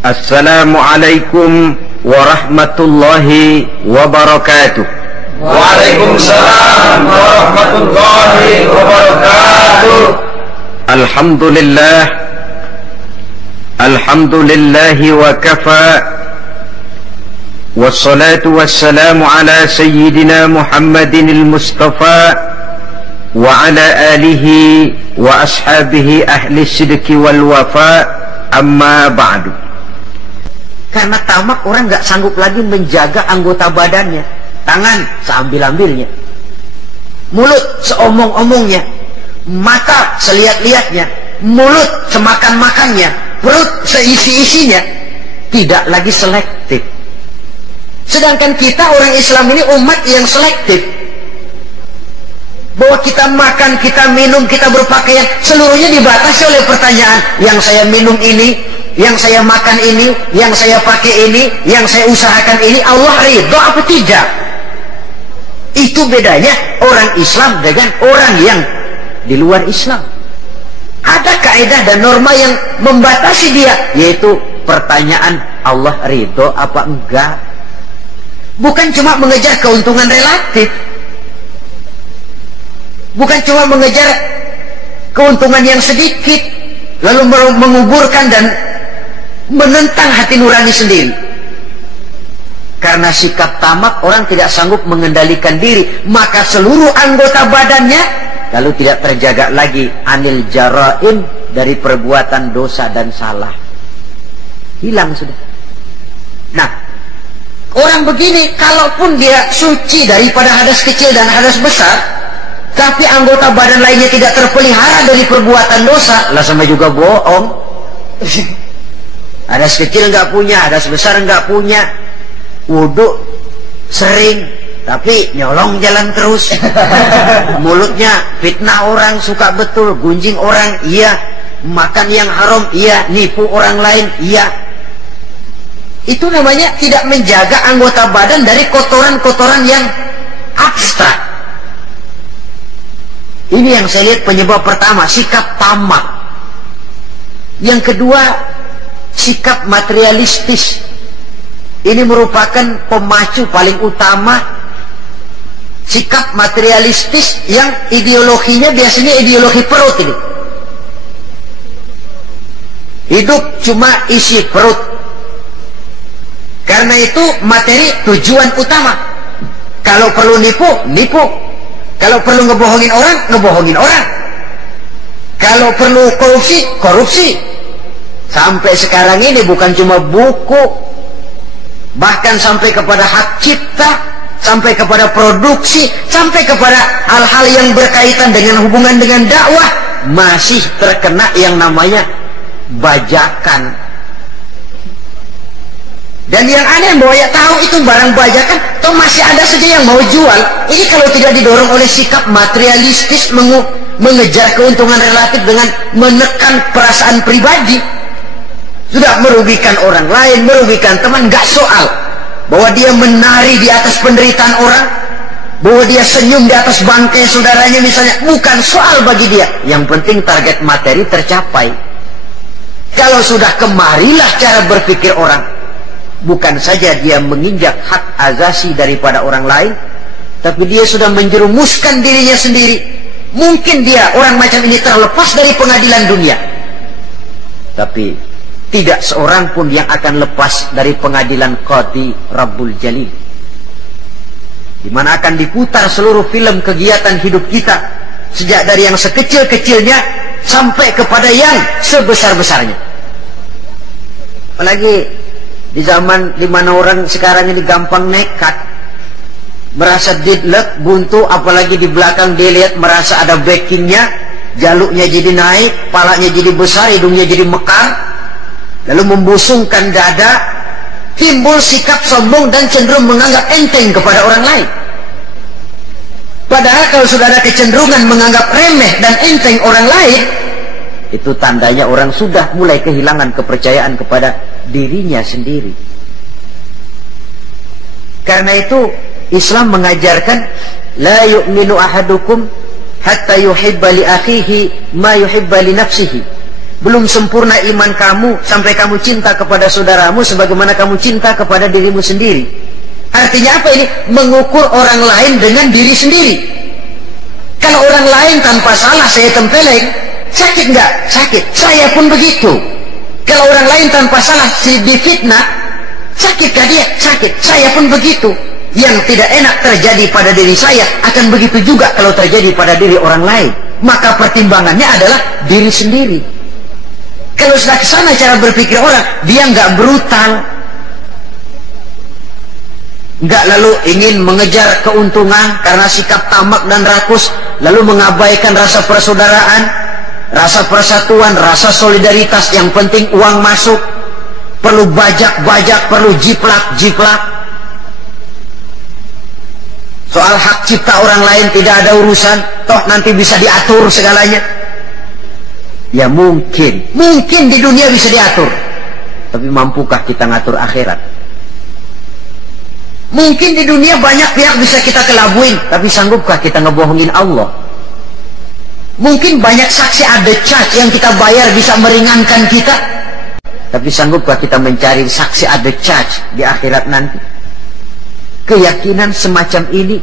Assalamualaikum warahmatullahi wabarakatuh. Waalaikumsalam warahmatullahi wabarakatuh. Alhamdulillahi wa kafa. Wassalatu wassalamu ala sayyidina Muhammadin al-Mustafa wa ala alihi wa ashabihi ahli sidqi wal wafa, amma ba'du. Karena tamak, orang nggak sanggup lagi menjaga anggota badannya. Tangan seambil-ambilnya, mulut seomong-omongnya, mata selihat-lihatnya, mulut semakan-makannya, perut seisi-isinya. Tidak lagi selektif. Sedangkan kita orang Islam ini umat yang selektif. Bahwa kita makan, kita minum, kita berpakaian, seluruhnya dibatasi oleh pertanyaan. Yang saya minum ini, yang saya makan ini, yang saya pakai ini, yang saya usahakan ini, Allah ridho apa tidak? Itu bedanya orang Islam dengan orang yang di luar Islam. Ada kaidah dan norma yang membatasi dia, yaitu pertanyaan Allah ridho apa enggak. Bukan cuma mengejar keuntungan relatif, bukan cuma mengejar keuntungan yang sedikit lalu menguburkan dan menentang hati nurani sendiri. Karena sikap tamak, orang tidak sanggup mengendalikan diri, maka seluruh anggota badannya lalu tidak terjaga lagi anil jaraim, dari perbuatan dosa dan salah. Hilang sudah. Nah, orang begini kalaupun dia suci daripada hadas kecil dan hadas besar, tapi anggota badan lainnya tidak terpelihara dari perbuatan dosa, lah sama juga bohong. Hadas kecil nggak punya, hadas besar nggak punya, wudhu sering tapi nyolong jalan terus. Mulutnya fitnah orang, suka betul, gunjing orang, iya, makan yang haram, iya, nipu orang lain, iya. Itu namanya tidak menjaga anggota badan dari kotoran-kotoran yang abstrak. Ini yang saya lihat penyebab pertama, sikap tamak. Yang kedua, sikap materialistis. Ini merupakan pemacu paling utama. Sikap materialistis yang ideologinya biasanya ideologi perut ini. Hidup cuma isi perut. Karena itu materi tujuan utama. Kalau perlu nipu, nipu. Kalau perlu ngebohongin orang, ngebohongin orang. Kalau perlu korupsi, korupsi. Sampai sekarang ini bukan cuma buku, bahkan sampai kepada hak cipta, sampai kepada produksi, sampai kepada hal-hal yang berkaitan dengan hubungan dengan dakwah, masih terkena yang namanya bajakan. Dan yang aneh bahwa ya tahu itu barang bajakan, toh masih ada saja yang mau jual. Ini kalau tidak didorong oleh sikap materialistis, mengejar keuntungan relatif dengan menekan perasaan pribadi, sudah merugikan orang lain, merugikan teman, nggak soal. Bahwa dia menari di atas penderitaan orang, bahwa dia senyum di atas bangkai saudaranya misalnya, bukan soal bagi dia. Yang penting target materi tercapai. Kalau sudah kemarilah cara berpikir orang. Bukan saja dia menginjak hak azasi daripada orang lain, tapi dia sudah menjerumuskan dirinya sendiri. Mungkin dia, orang macam ini, terlepas dari pengadilan dunia, tapi tidak seorang pun yang akan lepas dari pengadilan Qadhi Rabbul Jalil, di mana akan diputar seluruh film kegiatan hidup kita, sejak dari yang sekecil-kecilnya sampai kepada yang sebesar-besarnya. Apalagi di zaman di mana orang sekarang ini gampang nekat, merasa didlek, buntu, apalagi di belakang dia lihat merasa ada backingnya, jaluknya jadi naik, palanya jadi besar, hidungnya jadi mekar, lalu membusungkan dada, timbul sikap sombong dan cenderung menganggap enteng kepada orang lain. Padahal kalau sudah ada kecenderungan menganggap remeh dan enteng orang lain, itu tandanya orang sudah mulai kehilangan kepercayaan kepada dirinya sendiri. Karena itu Islam mengajarkan la yu'minu ahadukum hatta yuhibba li akhihi ma yuhibba li nafsihi. Belum sempurna iman kamu sampai kamu cinta kepada saudaramu sebagaimana kamu cinta kepada dirimu sendiri. Artinya apa ini? Mengukur orang lain dengan diri sendiri. Kalau orang lain tanpa salah saya tempeleng, sakit nggak? Sakit. Saya pun begitu. Kalau orang lain tanpa salah difitnah, sakitkah dia? Sakit. Saya pun begitu. Yang tidak enak terjadi pada diri saya akan begitu juga kalau terjadi pada diri orang lain. Maka pertimbangannya adalah diri sendiri. Kalau sudah ke sana cara berpikir orang, dia nggak brutal, nggak lalu ingin mengejar keuntungan karena sikap tamak dan rakus, lalu mengabaikan rasa persaudaraan, rasa persatuan, rasa solidaritas. Yang penting uang masuk, perlu bajak-bajak, perlu jiplak-jiplak. Soal hak cipta orang lain tidak ada urusan, toh nanti bisa diatur segalanya. Ya mungkin di dunia bisa diatur, tapi mampukah kita ngatur akhirat? Mungkin di dunia banyak pihak bisa kita kelabuin, tapi sanggupkah kita ngebohongin Allah? Mungkin banyak saksi ada charge yang kita bayar bisa meringankan kita, tapi sanggupkah kita mencari saksi ada charge di akhirat nanti? Keyakinan semacam ini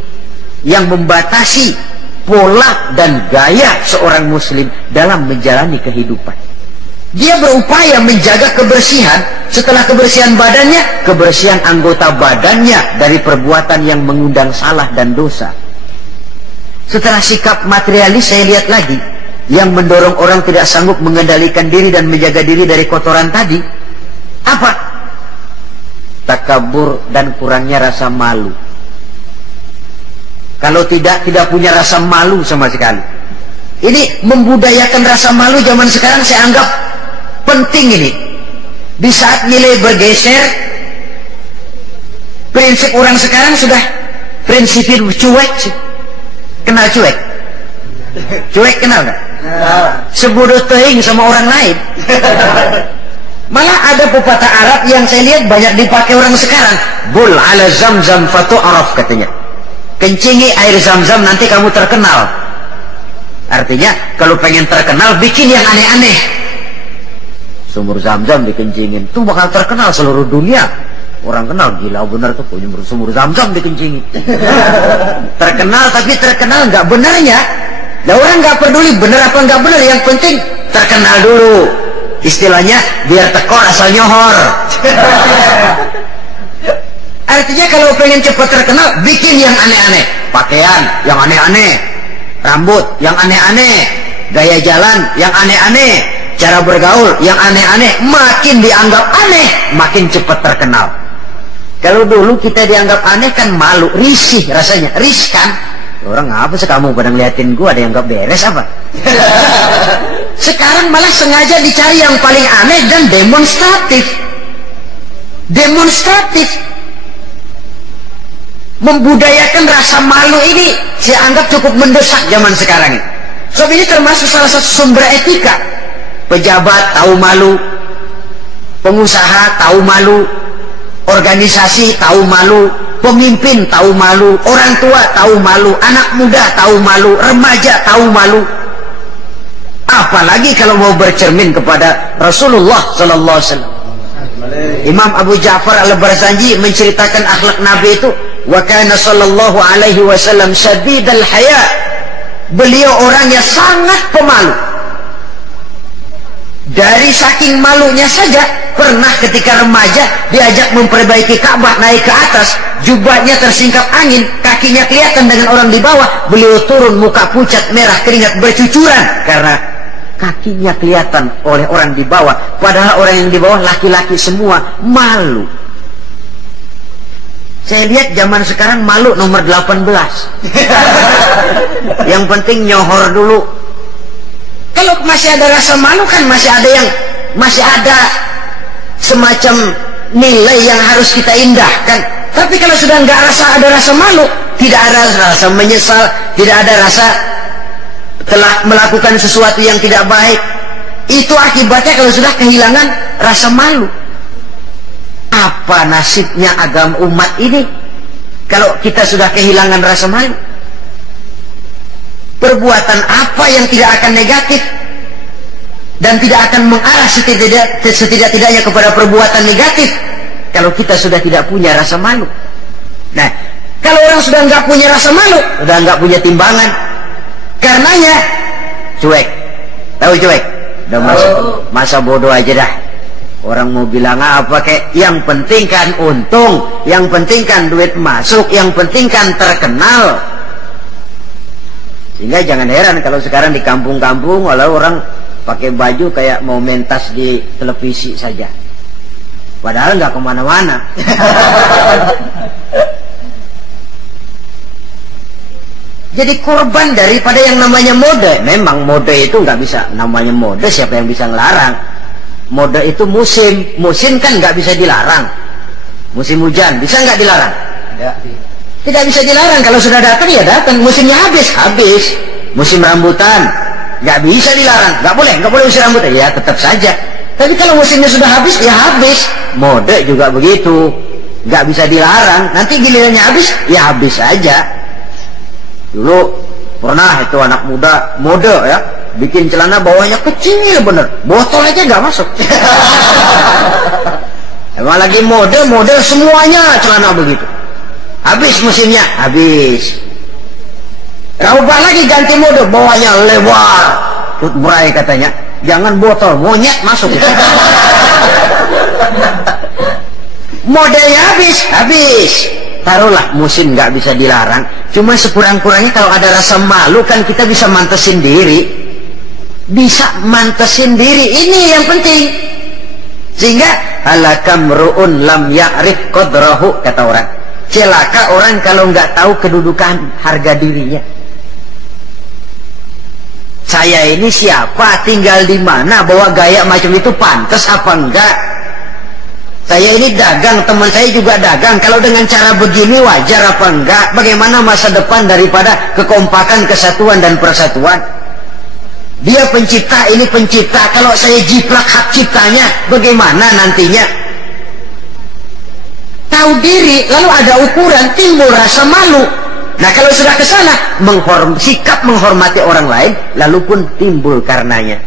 yang membatasi pola dan gaya seorang muslim dalam menjalani kehidupan. Dia berupaya menjaga kebersihan, setelah kebersihan badannya, kebersihan anggota badannya dari perbuatan yang mengundang salah dan dosa. Setelah sikap materialis, saya lihat lagi yang mendorong orang tidak sanggup mengendalikan diri dan menjaga diri dari kotoran tadi. Apa? Takabur dan kurangnya rasa malu. Kalau tidak punya rasa malu sama sekali. Ini membudayakan rasa malu zaman sekarang saya anggap penting ini. Di saat nilai bergeser, prinsip orang sekarang sudah prinsipin cuek. Kenal cuek? Cuek kenal nggak? Sebodoh teuing sama orang lain. Malah ada pepatah Arab yang saya lihat banyak dipakai orang sekarang. Bul ala zamzam fatu'araf katanya. Kencingi air zam-zam nanti kamu terkenal. Artinya kalau pengen terkenal bikin yang aneh-aneh. Sumur zam-zam dikencingin, tuh bakal terkenal seluruh dunia. Orang kenal, gila benar tuh punya sumur zam-zam dikencingin. Terkenal tapi terkenal nggak benarnya. Nah, orang nggak peduli benar apa nggak benar, yang penting terkenal dulu. Istilahnya biar tekor asal nyohor. Artinya kalau pengen cepat terkenal, bikin yang aneh-aneh. Pakaian yang aneh-aneh, rambut yang aneh-aneh, gaya jalan yang aneh-aneh, cara bergaul yang aneh-aneh. Makin dianggap aneh, makin cepat terkenal. Kalau dulu kita dianggap aneh kan malu, risih rasanya, riskan. Orang apa sih kamu pada ngeliatin gua, ada yang gak beres apa? Sekarang malah sengaja dicari yang paling aneh dan demonstratif. Membudayakan rasa malu ini saya anggap cukup mendesak zaman sekarang ini. Sebab ini termasuk salah satu sumber etika. Pejabat tahu malu, pengusaha tahu malu, organisasi tahu malu, pemimpin tahu malu, orang tua tahu malu, anak muda tahu malu, remaja tahu malu. Apalagi kalau mau bercermin kepada Rasulullah sallallahu alaihi wasallam. Imam Abu Ja'far Al-Barzanji menceritakan akhlak Nabi itu, wa kana sallallahu alaihi wasallam syadidal haya. Beliau orangnya sangat pemalu. Dari saking malunya saja, pernah ketika remaja diajak memperbaiki Ka'bah, naik ke atas, jubahnya tersingkap angin, kakinya kelihatan dengan orang di bawah. Beliau turun, muka pucat, merah, keringat bercucuran karena kakinya kelihatan oleh orang di bawah. Padahal orang yang di bawah laki-laki semua, malu. Saya lihat zaman sekarang malu nomor 18. Yang penting nyohor dulu. Kalau masih ada rasa malu kan masih ada semacam nilai yang harus kita indahkan. Tapi kalau sudah nggak ada rasa malu, tidak ada rasa menyesal, tidak ada rasa telah melakukan sesuatu yang tidak baik, itu akibatnya kalau sudah kehilangan rasa malu. Apa nasibnya agama umat ini kalau kita sudah kehilangan rasa malu? Perbuatan apa yang tidak akan negatif? dan tidak akan mengarah setidak-tidaknya kepada perbuatan negatif kalau kita sudah tidak punya rasa malu. Nah, kalau orang sudah nggak punya rasa malu, sudah nggak punya timbangan, karenanya cuek. Tahu cuek? Udah masa bodoh aja dah. Orang mau bilang apa kek, yang penting kan untung, yang penting kan duit masuk, yang penting kan terkenal. Sehingga jangan heran kalau sekarang di kampung-kampung walau orang pakai baju kayak mau mentas di televisi saja, padahal nggak kemana-mana. Jadi korban daripada yang namanya mode. Memang mode itu nggak bisa namanya mode, siapa yang bisa ngelarang? Mode itu musim kan nggak bisa dilarang. Musim hujan bisa nggak dilarang? Tidak bisa dilarang. Kalau sudah datang ya datang. Musimnya habis. Musim rambutan nggak bisa dilarang, nggak boleh musim rambutan, ya tetap saja. Tapi kalau musimnya sudah habis ya habis. Mode juga begitu, nggak bisa dilarang. Nanti gilirannya habis ya habis aja. Dulu pernah itu anak muda mode ya, bikin celana bawahnya kecil bener, botol aja nggak masuk. Emang lagi mode semuanya celana begitu. Habis musimnya habis. Ubah lagi ganti mode, bawahnya lebar, berai katanya, jangan botol, monyet masuk. Modenya habis. Taruhlah musim nggak bisa dilarang, cuma sekurang-kurangnya kalau ada rasa malu kan kita bisa mantesin diri. Ini yang penting. Sehingga halakamruun lam ya'rif qadrahu, kata orang. Celaka orang kalau nggak tahu kedudukan harga dirinya. Saya ini siapa, tinggal di mana, bawa gaya macam itu pantas apa enggak? Saya ini dagang, teman saya juga dagang. Kalau dengan cara begini wajar apa enggak? Bagaimana masa depan daripada kekompakan, kesatuan dan persatuan? Dia pencipta, ini pencipta. Kalau saya jiplak hak ciptanya, bagaimana nantinya? Tahu diri, lalu ada ukuran, timbul rasa malu. Nah kalau sudah ke sana, sikap menghormati orang lain, lalu pun timbul karenanya.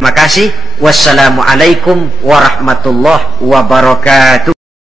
Makasih. Wassalamualaikum warahmatullahi wabarakatuh.